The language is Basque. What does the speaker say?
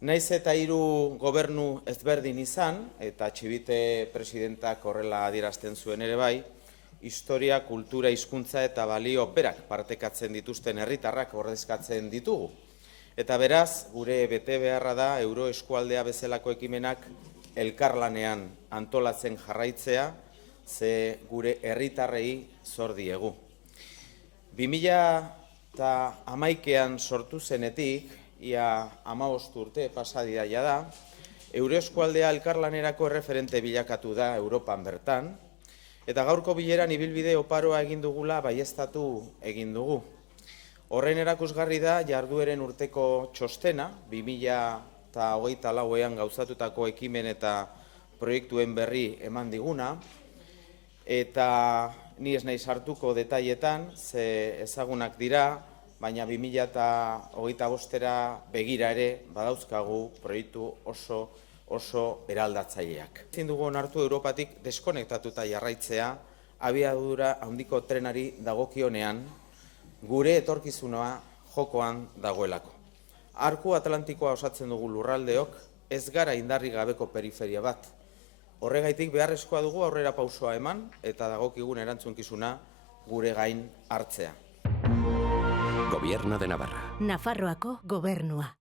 Naiz eta 3 gobernu ezberdin izan, eta Txibite presidentak horrela adierazten zuen ere bai, historia, kultura, hizkuntza eta balio berak partekatzen dituzten herritarrak ordezkatzen ditugu. Eta beraz, gure bete beharra da Euroeskualdea bezalako ekimenak elkarlanean antolatzen jarraitzea, ze gure herritarrei zor diegu. 2011an sortu zenetik, ia 15 urte pasadia da, Euroeskualdea elkarlanerako erreferente bilakatu da Europan bertan, eta gaurko bileran ibilbide oparoa egin dugula baieztatu egin dugu. Horren erakusgarri da jardueren urteko txostena, 2024an gauzatutako ekimen eta proiektuen berri eman diguna, eta ni ez naiz sartuko detailetan, ze ezagunak dira, baina 2025era begira ere badauzkagu proiektu oso eraldatzaileak. Ezin dugu onartu Europatik deskonektatuta jarraitzea, abiadura handiko trenari dagokionean, gure etorkizuna jokoan dagoelako. Arku Atlantikoa osatzen dugu lurraldeok, ez gara indarrik gabeko periferia bat. Horregaitik beharrezkoa dugu aurrera pausoa eman eta dagokigun erantzunkizuna gure gain hartzea. Gobierno de Navarra. Nafarroako gobernua.